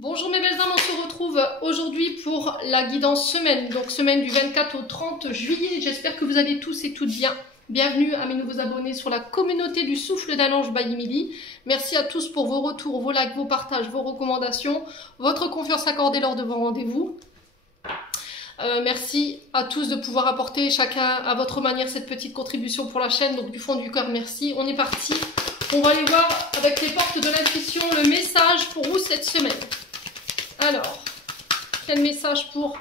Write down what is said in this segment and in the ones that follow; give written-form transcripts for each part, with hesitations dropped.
Bonjour mes belles âmes, on se retrouve aujourd'hui pour la guidance semaine, donc semaine du 24 au 30 juillet. J'espère que vous allez tous et toutes bien. Bienvenue à mes nouveaux abonnés sur la communauté du souffle d'un ange by Emily. Merci à tous pour vos retours, vos likes, vos partages, vos recommandations, votre confiance accordée lors de vos rendez-vous. Merci à tous de pouvoir apporter chacun à votre manière cette petite contribution pour la chaîne. Donc du fond du cœur, merci. On est parti. On va aller voir avec les portes de l'intuition le message pour vous cette semaine. Alors, quel message pour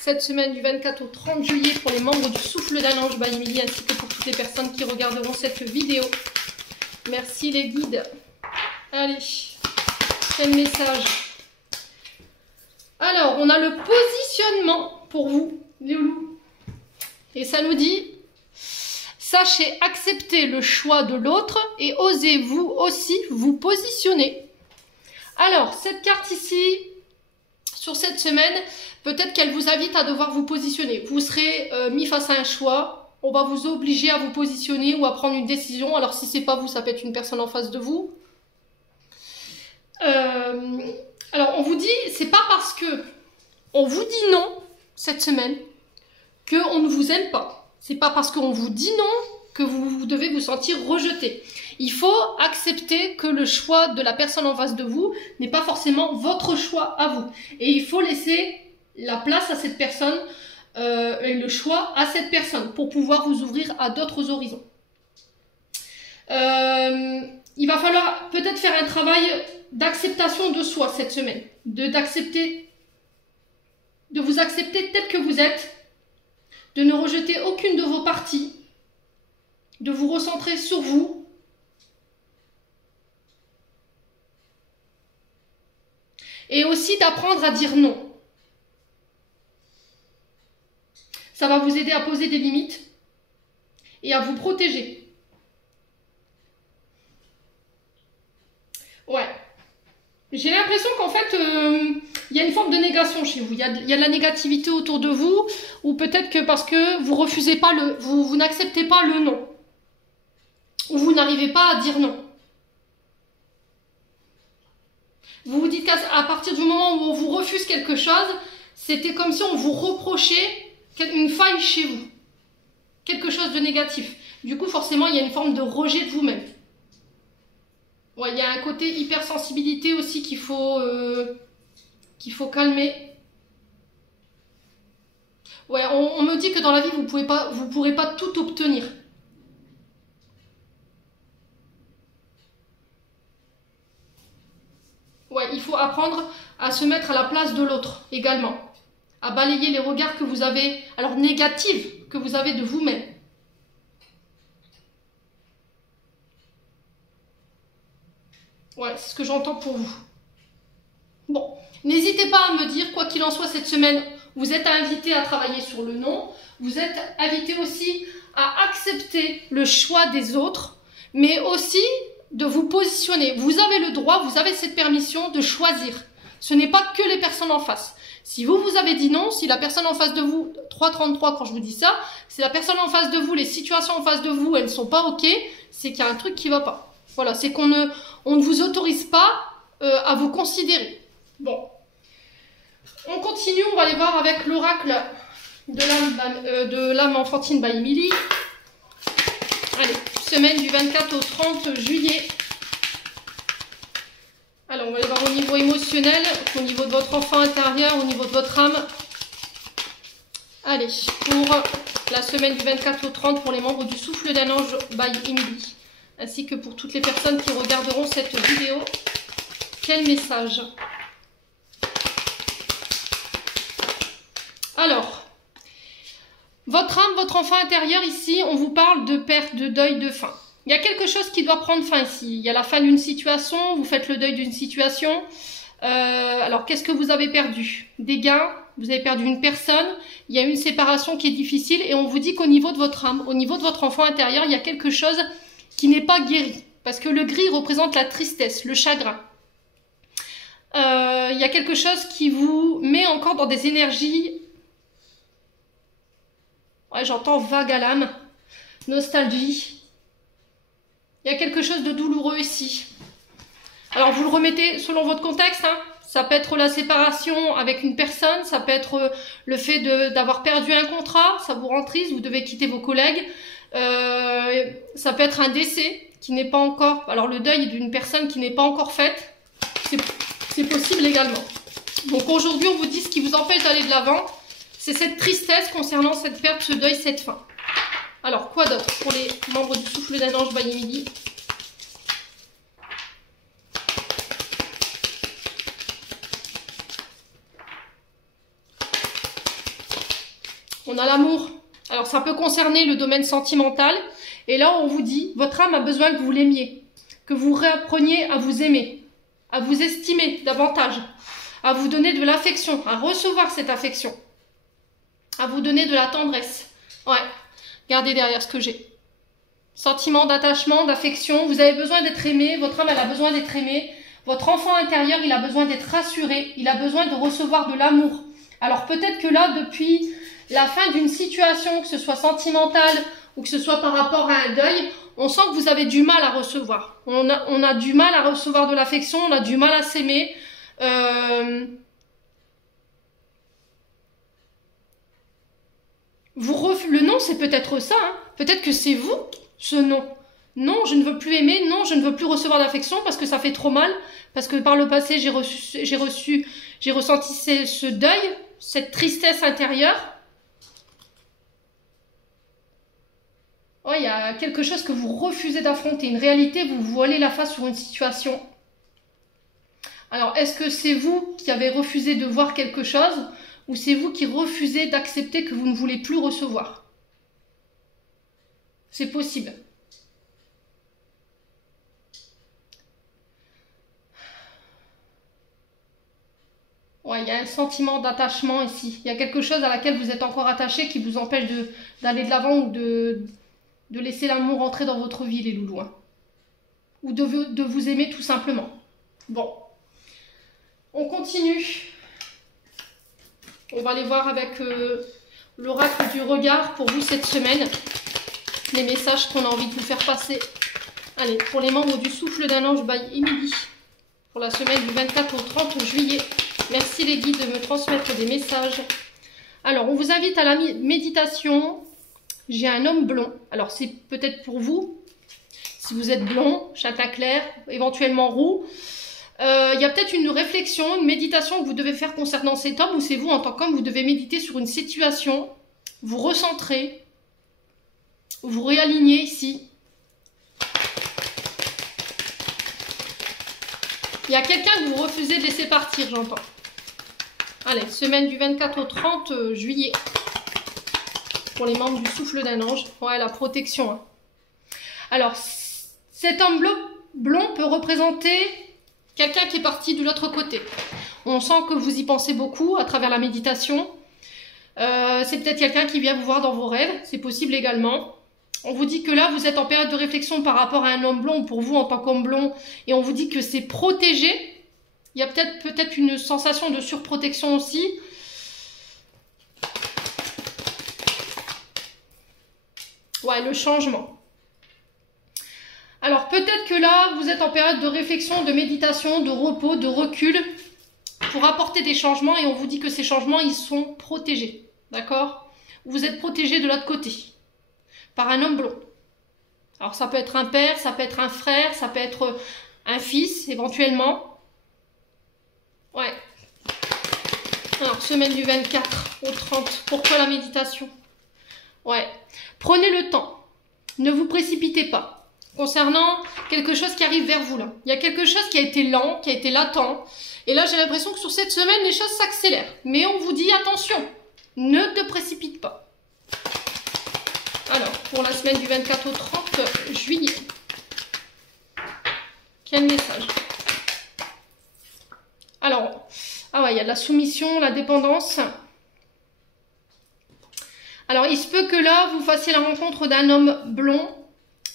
cette semaine du 24 au 30 juillet pour les membres du souffle d'un ange by Emily ainsi que pour toutes les personnes qui regarderont cette vidéo. Merci les guides. Allez, quel message? Alors, on a le positionnement pour vous, les loups. Et ça nous dit, sachez accepter le choix de l'autre et osez vous aussi vous positionner. Alors, cette carte ici, sur cette semaine, peut-être qu'elle vous invite à devoir vous positionner. Vous serez mis face à un choix, on va vous obliger à vous positionner ou à prendre une décision. Alors, si c'est pas vous, ça peut être une personne en face de vous. Alors, on vous dit, c'est pas parce que on vous dit non cette semaine qu'on ne vous aime pas. C'est pas parce qu'on vous dit non que vous devez vous sentir rejeté. Il faut accepter que le choix de la personne en face de vous n'est pas forcément votre choix à vous. Et il faut laisser la place à cette personne et le choix à cette personne pour pouvoir vous ouvrir à d'autres horizons. Il va falloir peut-être faire un travail d'acceptation de soi cette semaine. De vous accepter tel que vous êtes, de ne rejeter aucune de vos parties, de vous recentrer sur vous. Et aussi d'apprendre à dire non. Ça va vous aider à poser des limites et à vous protéger. Ouais. J'ai l'impression qu'en fait, il y a une forme de négation chez vous. Il y a de la négativité autour de vous, ou peut-être que parce que vous refusez pas vous n'acceptez pas le non. Ou vous n'arrivez pas à dire non. Vous vous dites qu'à partir du moment où on vous refuse quelque chose, c'était comme si on vous reprochait une faille chez vous. Quelque chose de négatif. Du coup, forcément, il y a une forme de rejet de vous-même. Ouais, il y a un côté hypersensibilité aussi qu'il faut calmer. Ouais, on me dit que dans la vie, vous pourrez pas tout obtenir. Ouais, il faut apprendre à se mettre à la place de l'autre également. À balayer les regards que vous avez, alors négatifs, que vous avez de vous-même. Ouais, c'est ce que j'entends pour vous. Bon, n'hésitez pas à me dire, quoi qu'il en soit cette semaine, vous êtes invité à travailler sur le non. Vous êtes invité aussi à accepter le choix des autres, mais aussi de vous positionner. Vous avez le droit, vous avez cette permission de choisir. Ce n'est pas que les personnes en face. Si vous avez dit non, si la personne en face de vous, 3,33 quand je vous dis ça, si la personne en face de vous, les situations en face de vous, elles ne sont pas OK, c'est qu'il y a un truc qui ne va pas. Voilà, c'est qu'on ne vous autorise pas à vous considérer. Bon. On continue, on va aller voir avec l'oracle de l'âme enfantine by Emily. Allez, semaine du 24 au 30 juillet. Alors, on va aller voir au niveau émotionnel, au niveau de votre enfant intérieur, au niveau de votre âme. Allez, pour la semaine du 24 au 30 pour les membres du souffle d'un ange by Emily, ainsi que pour toutes les personnes qui regarderont cette vidéo. Quel message? Alors, votre âme, votre enfant intérieur, ici, on vous parle de perte, de deuil, de fin. Il y a quelque chose qui doit prendre fin ici. Il y a la fin d'une situation, vous faites le deuil d'une situation. Alors, qu'est-ce que vous avez perdu? Des gains, vous avez perdu une personne, il y a une séparation qui est difficile et on vous dit qu'au niveau de votre âme, au niveau de votre enfant intérieur, il y a quelque chose qui n'est pas guéri. Parce que le gris représente la tristesse, le chagrin. Il y a quelque chose qui vous met encore dans des énergies... Ouais, j'entends vague à l'âme, nostalgie. Il y a quelque chose de douloureux ici. Alors vous le remettez selon votre contexte, hein. Ça peut être la séparation avec une personne, ça peut être le fait d'avoir perdu un contrat, ça vous rend triste, vous devez quitter vos collègues. Ça peut être un décès qui n'est pas encore... Alors le deuil d'une personne qui n'est pas encore faite, c'est possible également. Donc aujourd'hui, on vous dit ce qui vous empêche d'aller de l'avant, c'est cette tristesse concernant cette perte, ce deuil, cette fin. Alors, quoi d'autre pour les membres du souffle d'un ange by Émilie? On a l'amour. Alors, ça peut concerner le domaine sentimental. Et là, on vous dit, votre âme a besoin que vous l'aimiez, que vous réappreniez à vous aimer, à vous estimer davantage, à vous donner de l'affection, à recevoir cette affection, à vous donner de la tendresse. Ouais, regardez derrière ce que j'ai. Sentiment d'attachement, d'affection, vous avez besoin d'être aimé, votre âme elle a besoin d'être aimée, votre enfant intérieur il a besoin d'être rassuré, il a besoin de recevoir de l'amour. Alors peut-être que là, depuis la fin d'une situation, que ce soit sentimentale ou que ce soit par rapport à un deuil, on sent que vous avez du mal à recevoir. On a du mal à recevoir de l'affection, on a du mal à s'aimer. Le non, c'est peut-être ça. Hein. Peut-être que c'est vous, ce non. Non, je ne veux plus aimer. Non, je ne veux plus recevoir d'affection parce que ça fait trop mal. Parce que par le passé, j'ai ressenti ce deuil, cette tristesse intérieure. Oh, il y a quelque chose que vous refusez d'affronter. Une réalité, vous vous voilez la face sur une situation. Alors, est-ce que c'est vous qui avez refusé de voir quelque chose ou c'est vous qui refusez d'accepter que vous ne voulez plus recevoir? C'est possible. Ouais, il y a un sentiment d'attachement ici. Il y a quelque chose à laquelle vous êtes encore attaché qui vous empêche d'aller de l'avant ou de laisser l'amour entrer dans votre vie, les loulous. Hein. Ou de vous aimer tout simplement. Bon. On continue. On va aller voir avec l'oracle du regard pour vous cette semaine. Les messages qu'on a envie de vous faire passer. Allez, pour les membres du souffle d'un ange by Émilie. Pour la semaine du 24 au 30 juillet. Merci les guides de me transmettre des messages. Alors, on vous invite à la méditation. J'ai un homme blond. Alors, c'est peut-être pour vous. Si vous êtes blond, châtain clair, éventuellement roux. Il y a peut-être une réflexion, une méditation que vous devez faire concernant cet homme, ou c'est vous en tant qu'homme, vous devez méditer sur une situation, vous recentrer, vous réaligner ici. Il y a quelqu'un que vous refusez de laisser partir, j'entends. Allez, semaine du 24 au 30 juillet. Pour les membres du souffle d'un ange. Ouais, la protection. Hein. Alors, cet homme blond peut représenter quelqu'un qui est parti de l'autre côté. On sent que vous y pensez beaucoup à travers la méditation. C'est peut-être quelqu'un qui vient vous voir dans vos rêves. C'est possible également. On vous dit que là, vous êtes en période de réflexion par rapport à un homme blond, pour vous en tant qu'homme blond. Et on vous dit que c'est protégé. Il y a peut-être une sensation de surprotection aussi. Ouais, le changement. Alors peut-être que là, vous êtes en période de réflexion, de méditation, de repos, de recul pour apporter des changements et on vous dit que ces changements, ils sont protégés. D'accord? Vous êtes protégé de l'autre côté par un homme blond. Alors ça peut être un père, ça peut être un frère, ça peut être un fils éventuellement. Ouais. Alors semaine du 24 au 30. Pourquoi la méditation? Ouais. Prenez le temps. Ne vous précipitez pas. Concernant quelque chose qui arrive vers vous là. Il y a quelque chose qui a été lent, qui a été latent. Et là, j'ai l'impression que sur cette semaine, les choses s'accélèrent. Mais on vous dit, attention, ne te précipite pas. Alors, pour la semaine du 24 au 30 juillet. Quel message? Alors, ah ouais, il y a de la soumission, la dépendance. Alors, il se peut que là, vous fassiez la rencontre d'un homme blond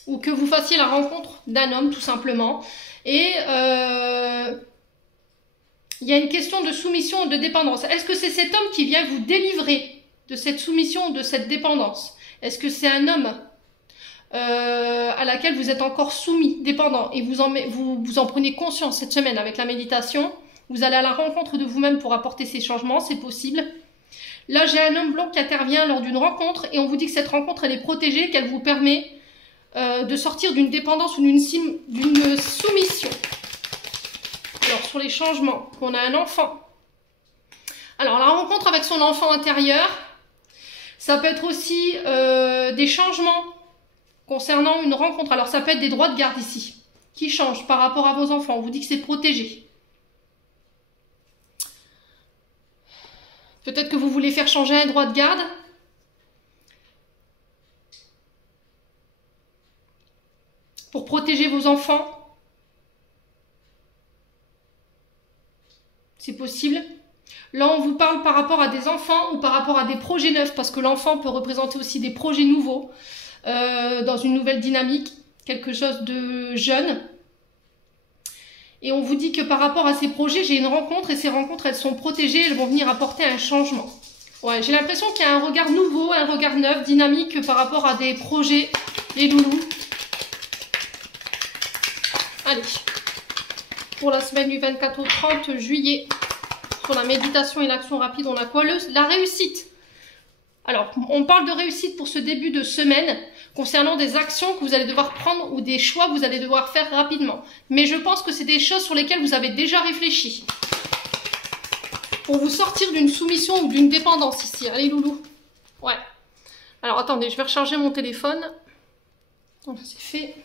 ou que vous fassiez la rencontre d'un homme, tout simplement. Et il y a une question de soumission et de dépendance. Est-ce que c'est cet homme qui vient vous délivrer de cette soumission, de cette dépendance? Est-ce que c'est un homme à laquelle vous êtes encore soumis, dépendant, et vous en prenez conscience cette semaine avec la méditation? Vous allez à la rencontre de vous-même pour apporter ces changements, c'est possible. Là, j'ai un homme blanc qui intervient lors d'une rencontre et on vous dit que cette rencontre, elle est protégée, qu'elle vous permet de sortir d'une dépendance ou d'une soumission. Alors, sur les changements, on a un enfant. Alors, la rencontre avec son enfant intérieur, ça peut être aussi des changements concernant une rencontre. Alors, ça peut être des droits de garde ici, qui changent par rapport à vos enfants. On vous dit que c'est protégé. Peut-être que vous voulez faire changer un droit de garde. Pour protéger vos enfants. C'est possible. Là, on vous parle par rapport à des enfants ou par rapport à des projets neufs, parce que l'enfant peut représenter aussi des projets nouveaux, dans une nouvelle dynamique, quelque chose de jeune. Et on vous dit que par rapport à ces projets, j'ai une rencontre et ces rencontres, elles sont protégées, elles vont venir apporter un changement. Ouais, j'ai l'impression qu'il y a un regard nouveau, un regard neuf, dynamique par rapport à des projets, les loulous. Allez, pour la semaine du 24 au 30 juillet, sur la méditation et l'action rapide, on a quoi? La réussite. Alors, on parle de réussite pour ce début de semaine, concernant des actions que vous allez devoir prendre ou des choix que vous allez devoir faire rapidement. Mais je pense que c'est des choses sur lesquelles vous avez déjà réfléchi. Pour vous sortir d'une soumission ou d'une dépendance ici. Allez, loulou. Ouais. Alors, attendez, je vais recharger mon téléphone. Voilà, c'est fait.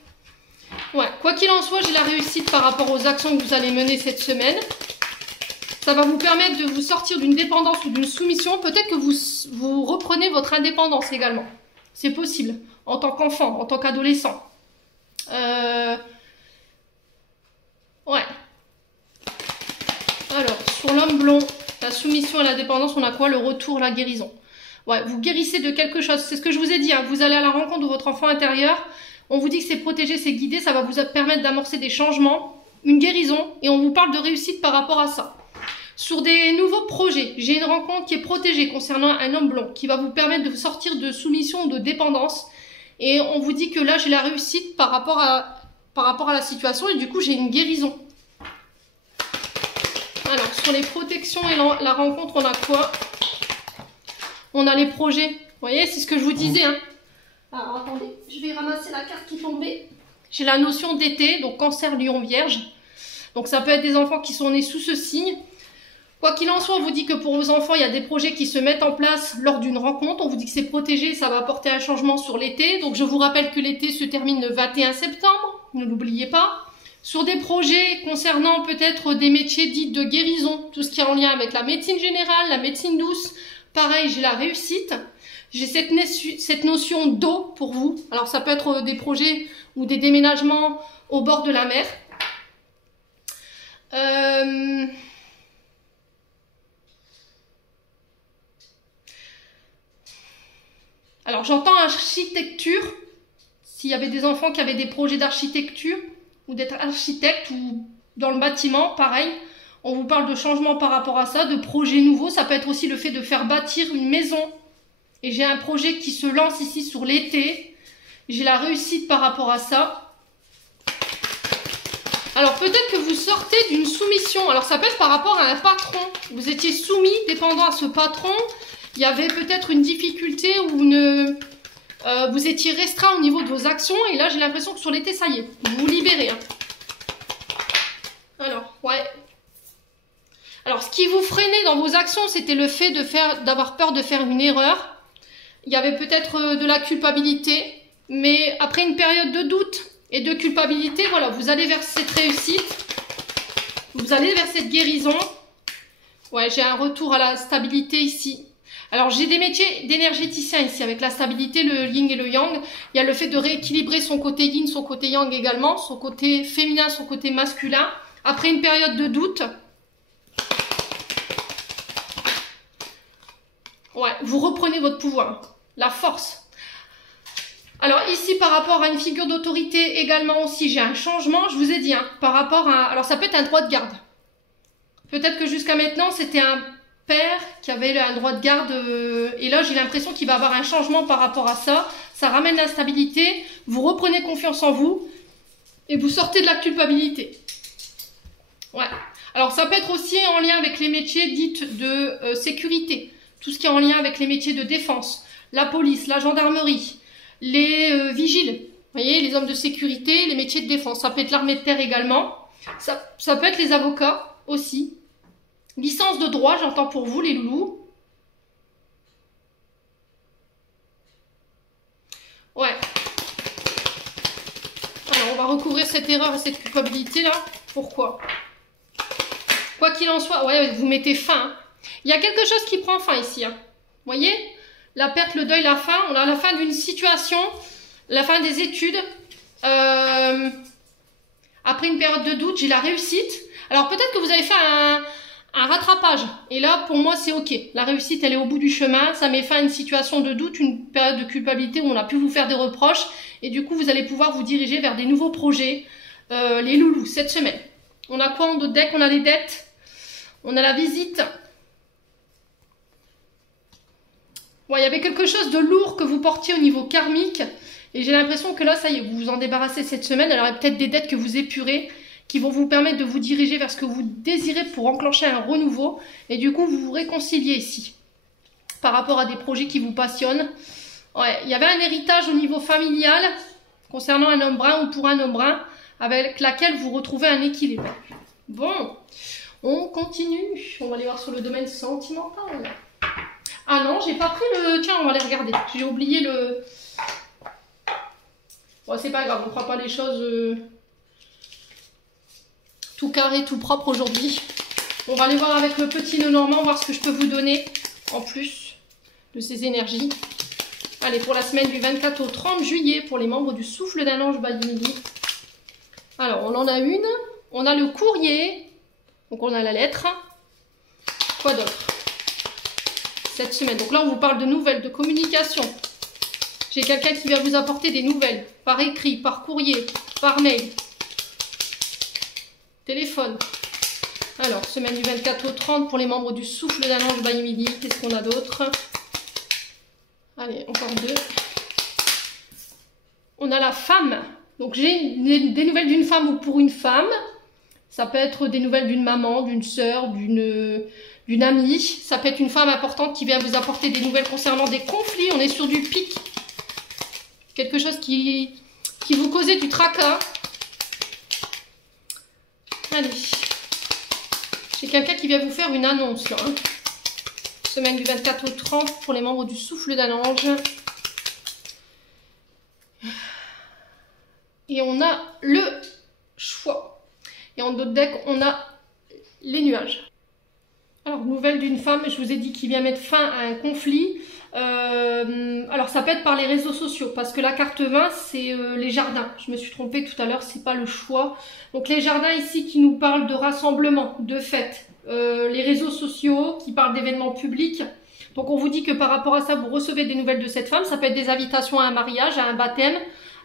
Ouais, quoi qu'il en soit, j'ai la réussite par rapport aux actions que vous allez mener cette semaine. Ça va vous permettre de vous sortir d'une dépendance ou d'une soumission. Peut-être que vous reprenez votre indépendance également. C'est possible. En tant qu'enfant, en tant qu'adolescent. Ouais. Alors, sur l'homme blond, la soumission et la dépendance, on a quoi? Le retour, la guérison. Ouais, vous guérissez de quelque chose. C'est ce que je vous ai dit. Hein. Vous allez à la rencontre de votre enfant intérieur. On vous dit que c'est protégé, c'est guidé. Ça va vous permettre d'amorcer des changements, une guérison. Et on vous parle de réussite par rapport à ça. Sur des nouveaux projets, j'ai une rencontre qui est protégée concernant un homme blond qui va vous permettre de vous sortir de soumission ou de dépendance. Et on vous dit que là, j'ai la réussite par rapport à la situation et du coup, j'ai une guérison. Alors, sur les protections et la rencontre, on a quoi? On a les projets. Vous voyez, c'est ce que je vous disais. Hein. Alors, attendez, je vais ramasser la carte qui tombait. J'ai la notion d'été, donc Cancer, Lion, Vierge. Donc, ça peut être des enfants qui sont nés sous ce signe. Quoi qu'il en soit, on vous dit que pour vos enfants, il y a des projets qui se mettent en place lors d'une rencontre. On vous dit que c'est protégé, ça va apporter un changement sur l'été. Donc, je vous rappelle que l'été se termine le 21 septembre. Ne l'oubliez pas. Sur des projets concernant peut-être des métiers dits de guérison, tout ce qui est en lien avec la médecine générale, la médecine douce. Pareil, j'ai la réussite. J'ai cette notion d'eau pour vous. Alors, ça peut être des projets ou des déménagements au bord de la mer. Alors, j'entends architecture. S'il y avait des enfants qui avaient des projets d'architecture ou d'être architecte ou dans le bâtiment, pareil. On vous parle de changement par rapport à ça, de projets nouveaux. Ça peut être aussi le fait de faire bâtir une maison. Et j'ai un projet qui se lance ici sur l'été. J'ai la réussite par rapport à ça. Alors, peut-être que vous sortez d'une soumission. Alors, ça peut être par rapport à un patron. Vous étiez soumis, dépendant à ce patron. Il y avait peut-être une difficulté ou vous étiez restreint au niveau de vos actions. Et là, j'ai l'impression que sur l'été, ça y est, vous vous libérez. Hein. Alors, ouais. Alors, ce qui vous freinait dans vos actions, c'était le fait d'avoir peur de faire une erreur. Il y avait peut-être de la culpabilité. Mais après une période de doute et de culpabilité, voilà, vous allez vers cette réussite. Vous allez vers cette guérison. Ouais, j'ai un retour à la stabilité ici. Alors, j'ai des métiers d'énergéticien ici, avec la stabilité, le yin et le yang. Il y a le fait de rééquilibrer son côté yin, son côté yang également, son côté féminin, son côté masculin. Après une période de doute, ouais, vous reprenez votre pouvoir, la force. Alors ici, par rapport à une figure d'autorité également aussi, j'ai un changement. Je vous ai dit, hein, par rapport à... Alors, ça peut être un droit de garde. Peut-être que jusqu'à maintenant, c'était un père qui avait un droit de garde et là j'ai l'impression qu'il va avoir un changement par rapport à ça. Ça ramène la stabilité, vous reprenez confiance en vous et vous sortez de la culpabilité. Ouais. Alors ça peut être aussi en lien avec les métiers dits de sécurité, tout ce qui est en lien avec les métiers de défense, la police, la gendarmerie, les vigiles, vous voyez, les hommes de sécurité, les métiers de défense. Ça peut être l'armée de terre également, ça peut être les avocats aussi. Licence de droit, j'entends pour vous les loulous. Ouais. Alors on va recouvrir cette erreur et cette culpabilité là. Pourquoi? Quoi qu'il en soit, ouais, vous mettez fin. Hein. Il y a quelque chose qui prend fin ici. Hein. Vous voyez? La perte, le deuil, la fin. On a la fin d'une situation, la fin des études. Après une période de doute, j'ai la réussite. Alors peut-être que vous avez fait un rattrapage. Et là, pour moi, c'est OK. La réussite, elle est au bout du chemin. Ça met fin à une situation de doute, une période de culpabilité où on a pu vous faire des reproches. Et du coup, vous allez pouvoir vous diriger vers des nouveaux projets. Les loulous, cette semaine. On a quoi en d'autres decks? On a les dettes. On a la visite. Ouais, il y avait quelque chose de lourd que vous portiez au niveau karmique. Et j'ai l'impression que là, ça y est, vous vous en débarrassez cette semaine. Alors, il y a peut-être des dettes que vous épurez qui vont vous permettre de vous diriger vers ce que vous désirez pour enclencher un renouveau. Et du coup, vous vous réconciliez ici par rapport à des projets qui vous passionnent. Ouais, il y avait un héritage au niveau familial concernant un homme brun ou pour un homme brun avec laquelle vous retrouvez un équilibre. Bon, on continue. On va aller voir sur le domaine sentimental. Ah non, j'ai pas pris le... Tiens, on va aller regarder. J'ai oublié le... Bon, c'est pas grave, on ne fera pas les choses tout carré, tout propre aujourd'hui. On va aller voir avec le petit nœud normand, voir ce que je peux vous donner en plus de ces énergies. Allez, pour la semaine du 24 au 30 juillet, pour les membres du Souffle d'un Ange by Midi. Alors, on en a une. On a le courrier. Donc, on a la lettre. Quoi d'autre? Cette semaine. Donc là, on vous parle de nouvelles, de communication. J'ai quelqu'un qui va vous apporter des nouvelles. Par écrit, par courrier, par mail. Téléphone. Alors, semaine du 24 au 30 pour les membres du Souffle d'un Ange by Midi. Qu'est-ce qu'on a d'autre? Allez, encore deux. On a la femme. Donc, j'ai des nouvelles d'une femme ou pour une femme. Ça peut être des nouvelles d'une maman, d'une sœur, d'une amie. Ça peut être une femme importante qui vient vous apporter des nouvelles concernant des conflits. On est sur du pic. Quelque chose qui vous causait du tracas. Allez. J'ai quelqu'un qui vient vous faire une annonce. Là, hein. Semaine du 24 au 30 pour les membres du Souffle d'un Ange. Et on a le choix. Et en d'autres decks, on a les nuages. Alors, nouvelle d'une femme, je vous ai dit qu'il vient mettre fin à un conflit. Alors, ça peut être par les réseaux sociaux, parce que la carte 20, c'est les jardins. Je me suis trompée tout à l'heure, c'est pas le choix. Donc, les jardins ici qui nous parlent de rassemblement, de fêtes. Les réseaux sociaux qui parlent d'événements publics. Donc, on vous dit que par rapport à ça, vous recevez des nouvelles de cette femme. Ça peut être des invitations à un mariage, à un baptême,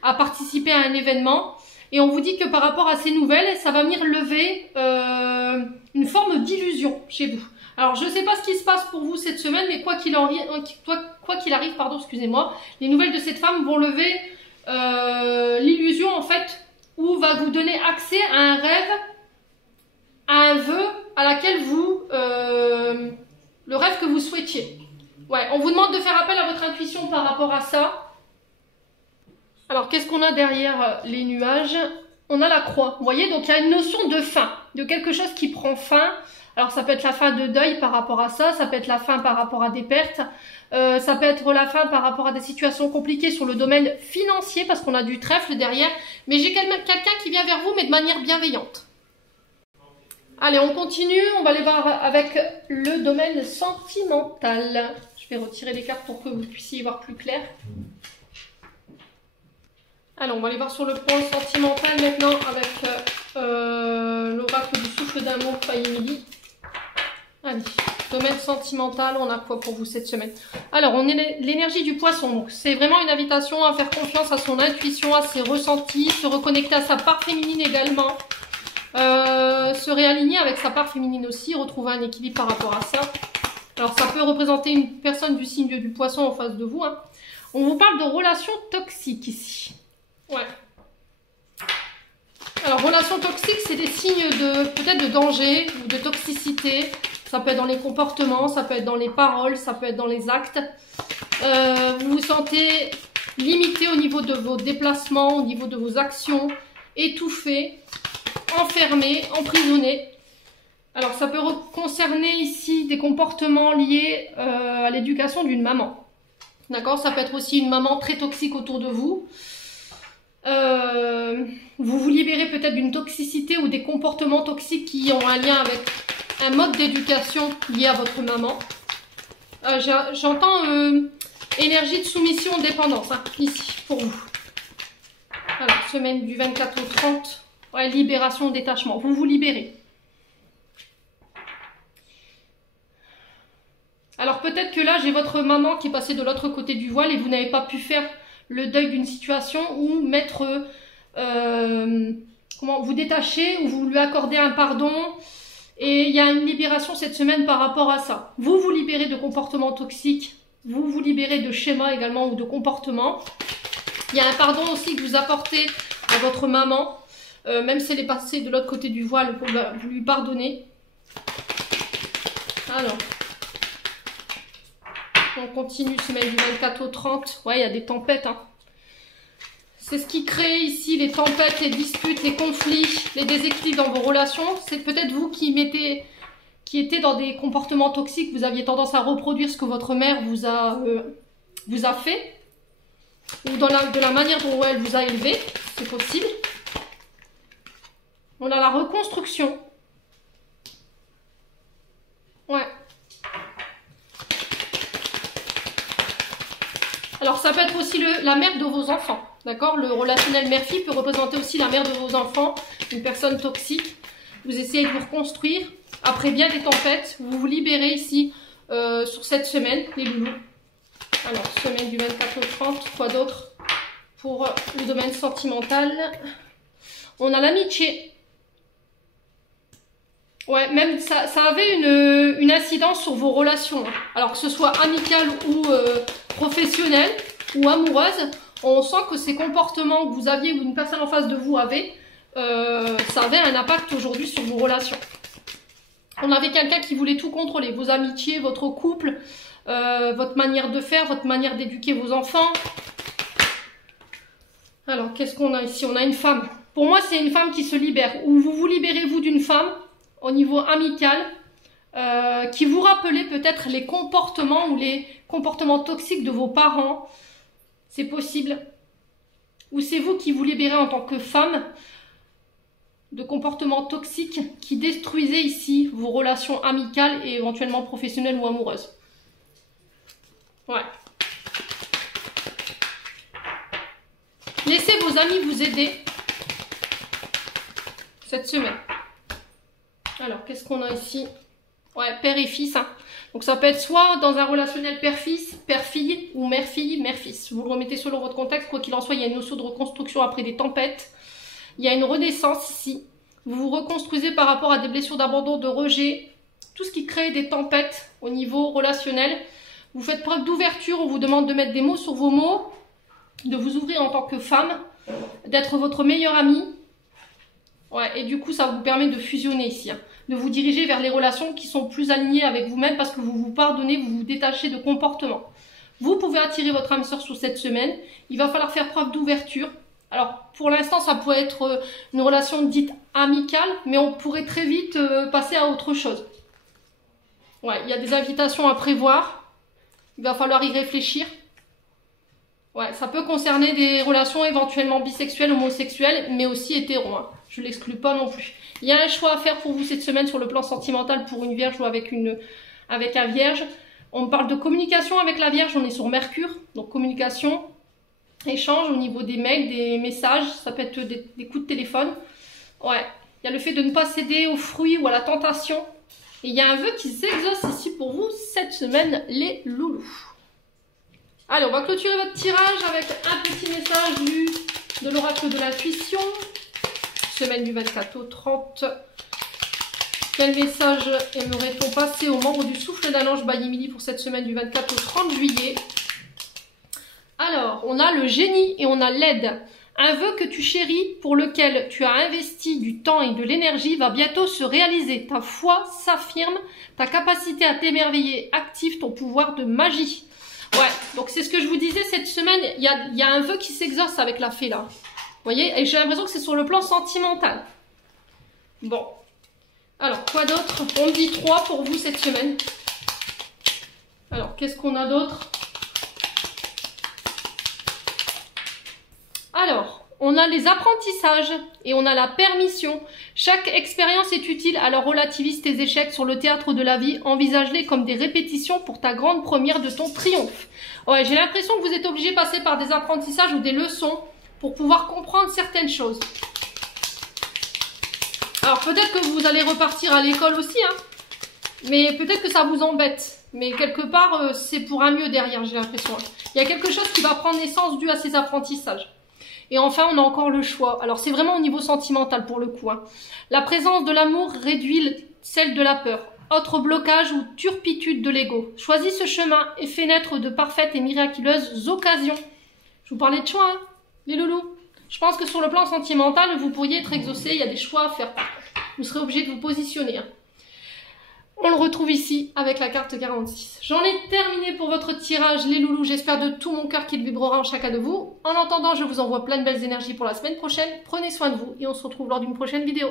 à participer à un événement. Et on vous dit que par rapport à ces nouvelles, ça va venir lever une forme d'illusion chez vous. Alors, je ne sais pas ce qui se passe pour vous cette semaine, mais quoi qu'il arrive, pardon, excusez-moi, les nouvelles de cette femme vont lever l'illusion, en fait, où va vous donner accès à un rêve, à un vœu, à laquelle vous... le rêve que vous souhaitiez. Ouais, on vous demande de faire appel à votre intuition par rapport à ça. Alors, qu'est-ce qu'on a derrière les nuages? On a la croix, vous voyez, donc il y a une notion de fin, de quelque chose qui prend fin. Alors, ça peut être la fin de deuil par rapport à ça, ça peut être la fin par rapport à des pertes, ça peut être la fin par rapport à des situations compliquées sur le domaine financier, parce qu'on a du trèfle derrière, mais j'ai quelqu'un qui vient vers vous, mais de manière bienveillante. Allez, on continue, on va aller voir avec le domaine sentimental. Je vais retirer les cartes pour que vous puissiez y voir plus clair. Alors, on va aller voir sur le point sentimental maintenant avec l'oracle du Souffle d'amour by Midi. Allez, domaine sentimental, on a quoi pour vous cette semaine? Alors, on est l'énergie du poisson. Donc, c'est vraiment une invitation à faire confiance à son intuition, à ses ressentis, se reconnecter à sa part féminine également. Se réaligner avec sa part féminine aussi, retrouver un équilibre par rapport à ça. Alors, ça peut représenter une personne du signe du poisson en face de vous. Hein. On vous parle de relations toxiques ici. Ouais. Alors, relations toxiques, c'est des signes de peut-être de danger ou de toxicité. Ça peut être dans les comportements, ça peut être dans les paroles, ça peut être dans les actes. Vous vous sentez limité au niveau de vos déplacements, au niveau de vos actions, étouffé, enfermé, emprisonné. Alors, ça peut concerner ici des comportements liés à l'éducation d'une maman. D'accord? Ça peut être aussi une maman très toxique autour de vous. Vous vous libérez peut-être d'une toxicité ou des comportements toxiques qui ont un lien avec un mode d'éducation lié à votre maman. J'entends énergie de soumission, dépendance, hein, ici, pour vous. Alors, semaine du 24 au 30, ouais, libération, détachement. Vous vous libérez. Alors, peut-être que là, j'ai votre maman qui est passée de l'autre côté du voile et vous n'avez pas pu faire le deuil d'une situation ou mettre... comment vous détacher ou vous lui accordez un pardon. Et il y a une libération cette semaine par rapport à ça. Vous vous libérez de comportements toxiques. Vous vous libérez de schémas également ou de comportements. Il y a un pardon aussi que vous apportez à votre maman. Même si elle est passée de l'autre côté du voile, vous lui pardonnez. Alors, on continue semaine du 24 au 30. Ouais, il y a des tempêtes. Hein. C'est ce qui crée ici les tempêtes, les disputes, les conflits, les déséquilibres dans vos relations. C'est peut-être vous qui étiez dans des comportements toxiques. Vous aviez tendance à reproduire ce que votre mère vous a fait. Ou de la manière dont elle vous a élevé. C'est possible. On a la reconstruction. Ouais. Alors ça peut être aussi la mère de vos enfants, d'accord? Le relationnel mère-fille peut représenter aussi la mère de vos enfants, une personne toxique. Vous essayez de vous reconstruire, après bien des tempêtes, vous vous libérez ici sur cette semaine, les loulous. Alors, semaine du 24 au 30, quoi d'autre? Pour le domaine sentimental, on a l'amitié. Ouais, même ça avait une incidence sur vos relations. Alors que ce soit amicale ou professionnelle ou amoureuse, on sent que ces comportements que vous aviez ou une personne en face de vous avait, ça avait un impact aujourd'hui sur vos relations. On avait quelqu'un qui voulait tout contrôler, vos amitiés, votre couple, votre manière de faire, votre manière d'éduquer vos enfants. Alors, qu'est-ce qu'on a ici? On a une femme. Pour moi, c'est une femme qui se libère. Ou vous vous libérez, vous, d'une femme au niveau amical, qui vous rappelait peut-être les comportements ou les comportements toxiques de vos parents. C'est possible. Ou c'est vous qui vous libérez en tant que femme de comportements toxiques qui détruisaient ici vos relations amicales et éventuellement professionnelles ou amoureuses. Ouais. Laissez vos amis vous aider cette semaine. Alors, qu'est-ce qu'on a ici? Ouais, père et fils. Hein. Donc, ça peut être soit dans un relationnel père-fils, père-fille, ou mère-fille, mère-fils. Vous le remettez selon votre contexte. Quoi qu'il en soit, il y a une notion de reconstruction après des tempêtes. Il y a une renaissance ici. Vous vous reconstruisez par rapport à des blessures d'abandon, de rejet. Tout ce qui crée des tempêtes au niveau relationnel. Vous faites preuve d'ouverture. On vous demande de mettre des mots sur vos mots. De vous ouvrir en tant que femme. D'être votre meilleure amie. Ouais, et du coup, ça vous permet de fusionner ici. Hein. De vous diriger vers les relations qui sont plus alignées avec vous-même parce que vous vous pardonnez, vous vous détachez de comportements. Vous pouvez attirer votre âme sœur sur cette semaine. Il va falloir faire preuve d'ouverture. Alors, pour l'instant, ça pourrait être une relation dite amicale, mais on pourrait très vite passer à autre chose. Ouais, il y a des invitations à prévoir. Il va falloir y réfléchir. Ouais, ça peut concerner des relations éventuellement bisexuelles, homosexuelles, mais aussi hétéro. Hein. Je ne l'exclus pas non plus. Il y a un choix à faire pour vous cette semaine sur le plan sentimental pour une vierge ou avec un vierge. On parle de communication avec la vierge, on est sur Mercure. Donc communication, échange au niveau des mails, des messages, ça peut être des coups de téléphone. Ouais, il y a le fait de ne pas céder aux fruits ou à la tentation. Et il y a un vœu qui s'exauce ici pour vous cette semaine, les loulous. Allez, on va clôturer votre tirage avec un petit message de l'oracle de l'intuition. Semaine du 24 au 30. Quel message aimerait-on passer aux membres du Souffle d'un Ange by Emily pour cette semaine du 24 au 30 juillet? Alors, on a le génie et on a l'aide. Un vœu que tu chéris, pour lequel tu as investi du temps et de l'énergie, va bientôt se réaliser. Ta foi s'affirme, ta capacité à t'émerveiller active ton pouvoir de magie. Ouais, donc c'est ce que je vous disais cette semaine, il y a un vœu qui s'exauce avec la fée là. Vous voyez, et j'ai l'impression que c'est sur le plan sentimental. Bon. Alors, quoi d'autre? On me dit 3 pour vous cette semaine. Alors, qu'est-ce qu'on a d'autre? Alors, on a les apprentissages et on a la permission. Chaque expérience est utile, alors relativise tes échecs sur le théâtre de la vie. Envisage-les comme des répétitions pour ta grande première de ton triomphe. Ouais, j'ai l'impression que vous êtes obligé de passer par des apprentissages ou des leçons pour pouvoir comprendre certaines choses. Alors, peut-être que vous allez repartir à l'école aussi, hein. Mais peut-être que ça vous embête. Mais quelque part, c'est pour un mieux derrière, j'ai l'impression. Il y a quelque chose qui va prendre naissance dû à ces apprentissages. Et enfin, on a encore le choix. Alors, c'est vraiment au niveau sentimental pour le coup, hein. La présence de l'amour réduit celle de la peur. Autre blocage ou turpitude de l'ego. Choisis ce chemin et fais naître de parfaites et miraculeuses occasions. Je vous parlais de choix, hein, les loulous. Je pense que sur le plan sentimental, vous pourriez être exaucé. Il y a des choix à faire. Vous serez obligé de vous positionner, hein. On le retrouve ici avec la carte 46. J'en ai terminé pour votre tirage, les loulous. J'espère de tout mon cœur qu'il vibrera en chacun de vous. En attendant, je vous envoie plein de belles énergies pour la semaine prochaine. Prenez soin de vous et on se retrouve lors d'une prochaine vidéo.